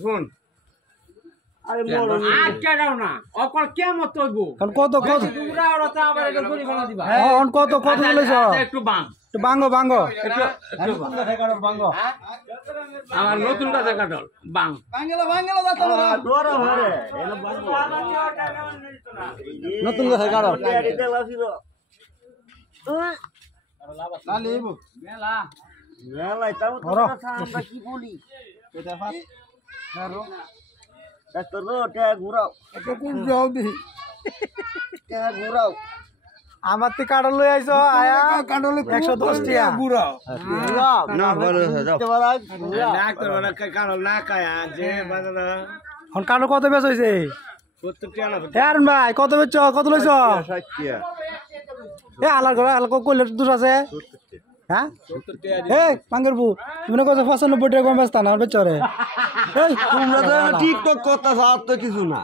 শুন কত কত কত কত বলেছ একটু বাঙ্গো বাঙ্গো আমার নতুন গাছের কাটল বাং নতুন গাছের কাটল কি বলি আমার তো কাটল লই আইছো আয়া কাটল 110 টাকা ঘুরাও না বলো কাটল না খায়া যে বাজারে এখন কাটল কত বেচ হইছে 70 টাকা না ভাই কত বেচ কত লইছ 60 টাকা এ আলার ঘরে আলার কইলে দূর আছে হ্যাঁ 70 টাকা এই পাঙ্গরবু তুমি কত 95 টাকা কম বেচতা না বেচরে এই তোমরা তো টিকটক করতাছ আর তো কিছু না